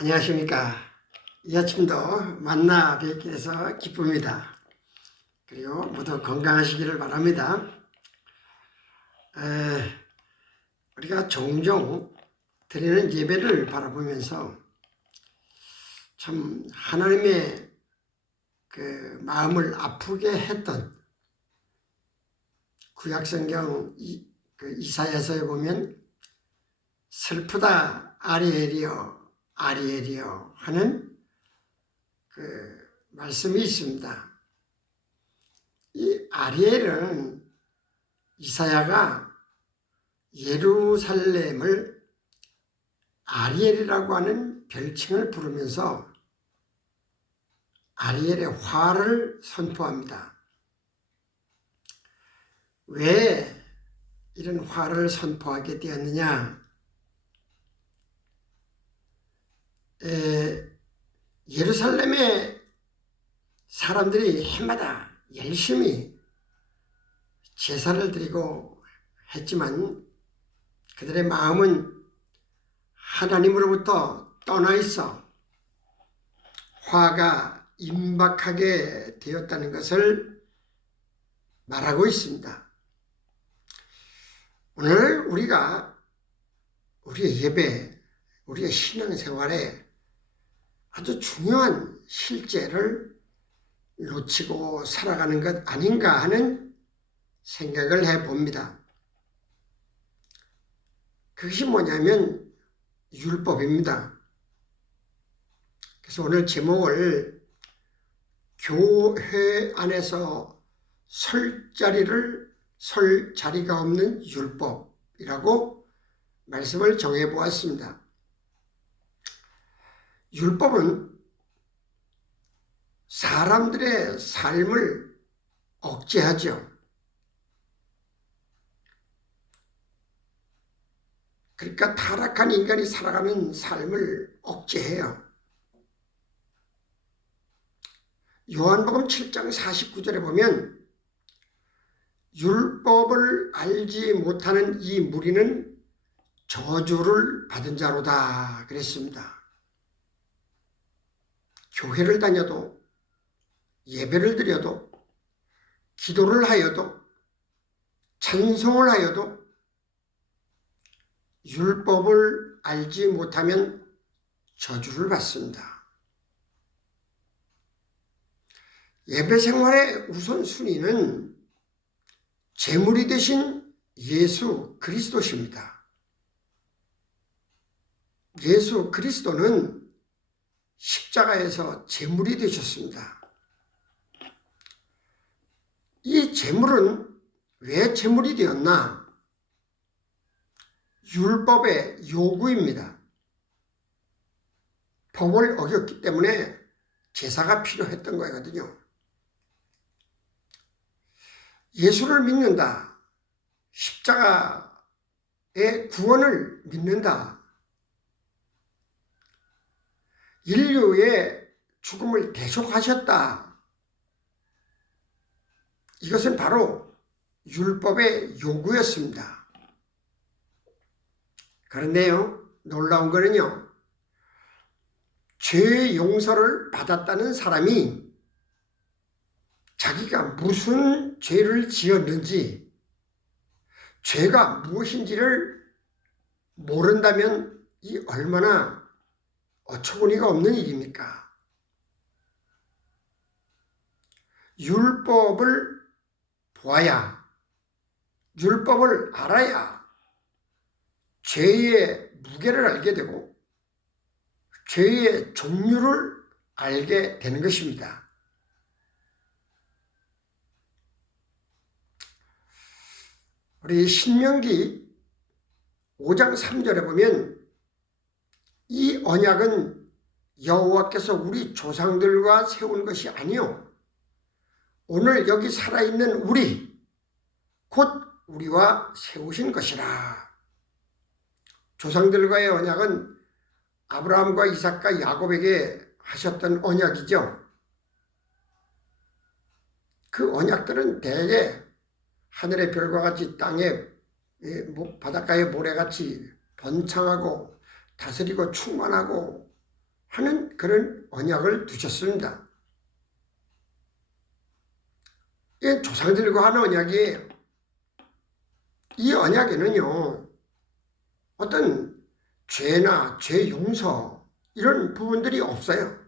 안녕하십니까. 이 아침도 만나 뵙게 돼서 기쁩니다. 그리고 모두 건강하시기를 바랍니다. 우리가 종종 드리는 예배를 바라보면서 참 하나님의 그 마음을 아프게 했던 구약성경 이사야서에 보면 슬프다 아리엘이여 아리엘이여 하는 그 말씀이 있습니다. 이 아리엘은 이사야가 예루살렘을 아리엘이라고 하는 별칭을 부르면서 아리엘의 화를 선포합니다. 왜 이런 화를 선포하게 되었느냐? 예루살렘의 사람들이 해마다 열심히 제사를 드리고 했지만 그들의 마음은 하나님으로부터 떠나 있어 화가 임박하게 되었다는 것을 말하고 있습니다. 오늘 우리가 우리의 예배, 우리의 신앙생활에 아주 중요한 실제를 놓치고 살아가는 것 아닌가 하는 생각을 해봅니다. 그것이 뭐냐면 율법입니다. 그래서 오늘 제목을 교회 안에서 설 자리가 없는 율법이라고 말씀을 정해보았습니다. 율법은 사람들의 삶을 억제하죠. 그러니까 타락한 인간이 살아가는 삶을 억제해요. 요한복음 7장 49절에 보면 율법을 알지 못하는 이 무리는 저주를 받은 자로다 그랬습니다. 교회를 다녀도 예배를 드려도 기도를 하여도 찬송을 하여도 율법을 알지 못하면 저주를 받습니다. 예배 생활의 우선순위는 제물이 되신 예수 그리스도십니다. 예수 그리스도는 십자가에서 제물이 되셨습니다. 이 제물은 왜 제물이 되었나? 율법의 요구입니다. 법을 어겼기 때문에 제사가 필요했던 거거든요. 예수를 믿는다. 십자가의 구원을 믿는다. 인류의 죽음을 대속하셨다. 이것은 바로 율법의 요구였습니다. 그런데요, 놀라운 거는요, 죄 용서를 받았다는 사람이 자기가 무슨 죄를 지었는지, 죄가 무엇인지를 모른다면 이 얼마나 어처구니가 없는 일입니까? 율법을 보아야, 율법을 알아야 죄의 무게를 알게 되고 죄의 종류를 알게 되는 것입니다. 우리 신명기 5장 3절에 보면 이 언약은 여호와께서 우리 조상들과 세운 것이 아니요 오늘 여기 살아있는 우리 곧 우리와 세우신 것이라. 조상들과의 언약은 아브라함과 이삭과 야곱에게 하셨던 언약이죠. 그 언약들은 대개 하늘의 별과 같이 땅에 바닷가의 모래같이 번창하고 다스리고 충만하고 하는 그런 언약을 두셨습니다. 이게 조상들과 하는 언약이에요. 이 언약에는요, 어떤 죄나 죄 용서 이런 부분들이 없어요.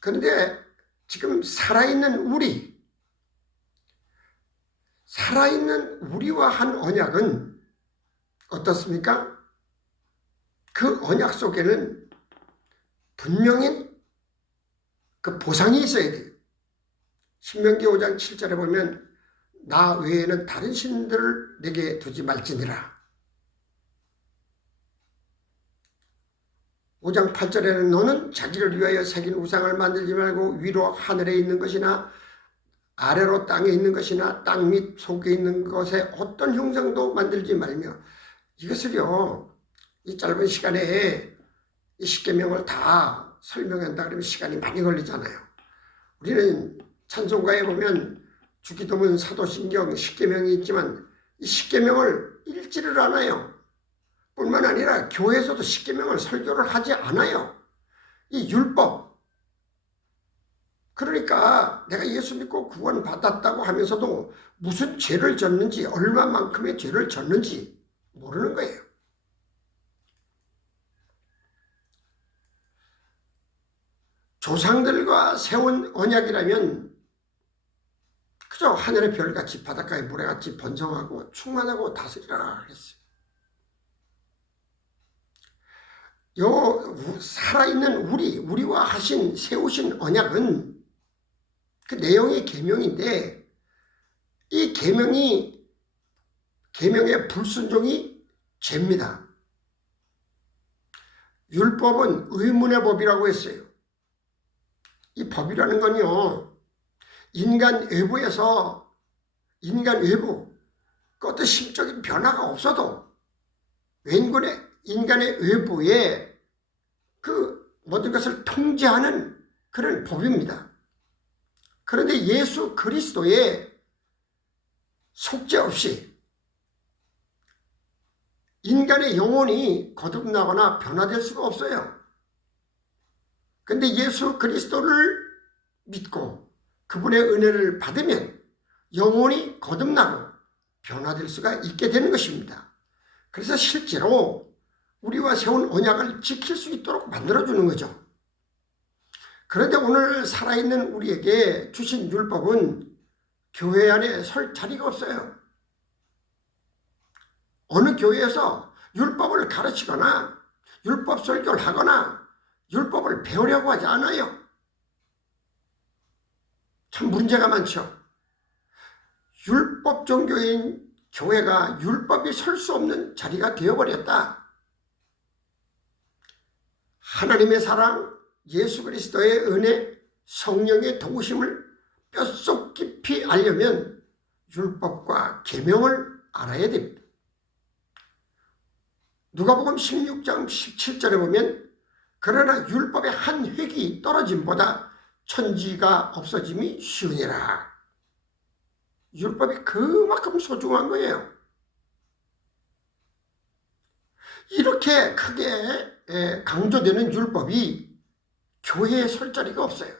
그런데 지금 살아있는 우리와 한 언약은 어떻습니까? 그 언약 속에는 분명히 그 보상이 있어야 돼요. 신명기 5장 7절에 보면 나 외에는 다른 신들을 내게 두지 말지니라. 5장 8절에는 너는 자기를 위하여 새긴 우상을 만들지 말고 위로 하늘에 있는 것이나 아래로 땅에 있는 것이나 땅 밑 속에 있는 것에 어떤 형상도 만들지 말며, 이것을요 이 짧은 시간에 이 십계명을 다 설명한다 그러면 시간이 많이 걸리잖아요. 우리는 찬송가에 보면 주기도문, 사도신경, 십계명이 있지만 이 십계명을 읽지를 않아요. 뿐만 아니라 교회에서도 십계명을 설교를 하지 않아요. 이 율법, 그러니까 내가 예수 믿고 구원 받았다고 하면서도 무슨 죄를 졌는지, 얼마만큼의 죄를 졌는지 모르는 거예요. 조상들과 세운 언약이라면 그저 하늘의 별같이 바닷가의 모래같이 번성하고 충만하고 다스리라 그랬어요. 요 살아있는 우리와 하신 세우신 언약은 그 내용이 계명인데, 이 계명의 불순종이 죄입니다. 율법은 의문의 법이라고 했어요. 이 법이라는 건요, 인간 외부, 그 어떤 심적인 변화가 없어도 인간의 외부에 그 모든 것을 통제하는 그런 법입니다. 그런데 예수 그리스도의 속죄 없이 인간의 영혼이 거듭나거나 변화될 수가 없어요. 그런데 예수 그리스도를 믿고 그분의 은혜를 받으면 영혼이 거듭나고 변화될 수가 있게 되는 것입니다. 그래서 실제로 우리와 세운 언약을 지킬 수 있도록 만들어주는 거죠. 그런데 오늘 살아있는 우리에게 주신 율법은 교회 안에 설 자리가 없어요. 어느 교회에서 율법을 가르치거나 율법 설교를 하거나 율법을 배우려고 하지 않아요. 참 문제가 많죠. 율법 종교인 교회가 율법이 설 수 없는 자리가 되어버렸다. 하나님의 사랑, 예수 그리스도의 은혜, 성령의 도우심을 뼛속 깊이 알려면 율법과 계명을 알아야 됩니다. 누가복음 16장 17절에 보면 그러나 율법의 한 획이 떨어짐보다 천지가 없어짐이 쉬우니라. 율법이 그만큼 소중한 거예요. 이렇게 크게 강조되는 율법이 교회에 설 자리가 없어요.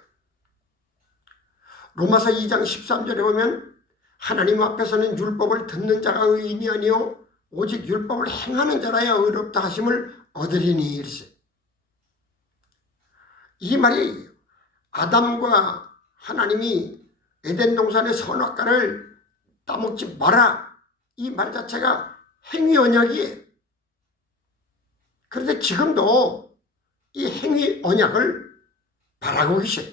로마서 2장 13절에 보면 하나님 앞에서는 율법을 듣는 자가 의인이 아니요 오직 율법을 행하는 자라야 의롭다 하심을 얻으리니 이랬어요. 이 말이 아담과 하나님이 에덴 동산의 선악과를 따먹지 마라, 이 말 자체가 행위 언약이에요. 그런데 지금도 이 행위 언약을 바라고 계셔요.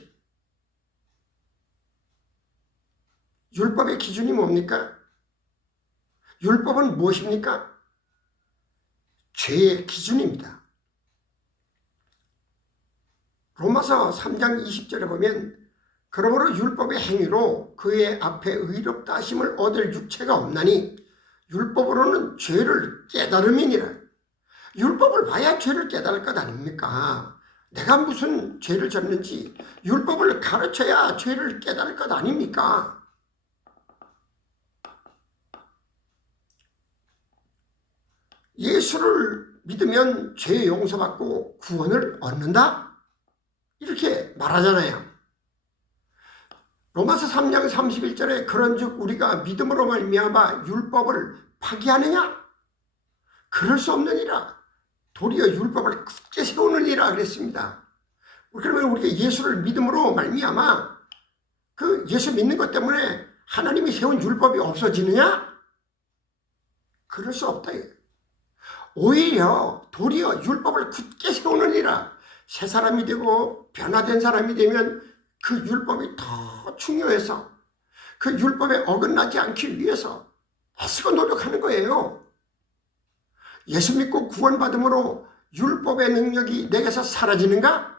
율법의 기준이 뭡니까? 율법은 무엇입니까? 죄의 기준입니다. 로마서 3장 20절에 보면 그러므로 율법의 행위로 그의 앞에 의롭다 하심을 얻을 육체가 없나니 율법으로는 죄를 깨달음이니라. 율법을 봐야 죄를 깨달을 것 아닙니까? 내가 무슨 죄를 졌는지 율법을 가르쳐야 죄를 깨달을 것 아닙니까? 예수를 믿으면 죄 용서받고 구원을 얻는다? 이렇게 말하잖아요. 로마서 3장 31절에 그런즉 우리가 믿음으로 말미암아 율법을 파기하느냐? 그럴 수 없느니라. 도리어 율법을 굳게 세우느니라 그랬습니다. 그러면 우리가 예수를 믿음으로 말미암아 그 예수 믿는 것 때문에 하나님이 세운 율법이 없어지느냐? 그럴 수 없다. 오히려 도리어 율법을 굳게 세우느니라. 새 사람이 되고 변화된 사람이 되면 그 율법이 더 중요해서 그 율법에 어긋나지 않기 위해서 애쓰고 노력하는 거예요. 예수 믿고 구원받음으로 율법의 능력이 내게서 사라지는가?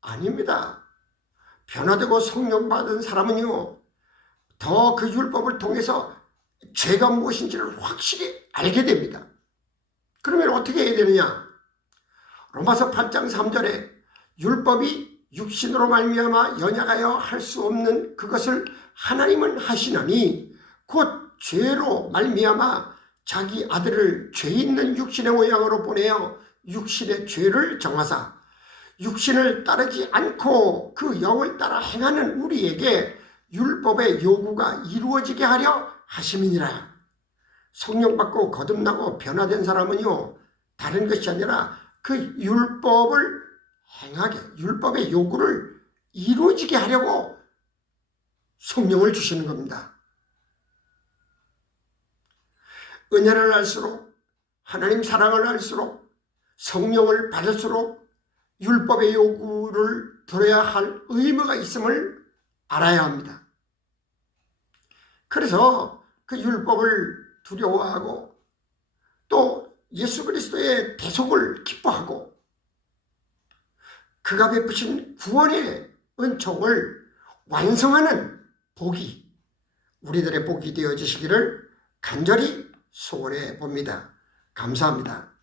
아닙니다. 변화되고 성령 받은 사람은요, 더 그 율법을 통해서 죄가 무엇인지를 확실히 알게 됩니다. 그러면 어떻게 해야 되느냐? 로마서 8장 3절에 율법이 육신으로 말미암아 연약하여 할 수 없는 그것을 하나님은 하시나니 곧 죄로 말미암아 자기 아들을 죄 있는 육신의 모양으로 보내어 육신의 죄를 정하사 육신을 따르지 않고 그 영을 따라 행하는 우리에게 율법의 요구가 이루어지게 하려 하심이니라. 성령 받고 거듭나고 변화된 사람은요, 다른 것이 아니라 그 율법을 행하게, 율법의 요구를 이루어지게 하려고 성령을 주시는 겁니다. 은혜를 알수록, 하나님 사랑을 알수록, 성령을 받을수록 율법의 요구를 들어야 할 의무가 있음을 알아야 합니다. 그래서 그 율법을 두려워하고 또 예수 그리스도의 대속을 기뻐하고 그가 베푸신 구원의 은총을 완성하는 복이 우리들의 복이 되어지시기를 간절히 소원해 봅니다. 감사합니다.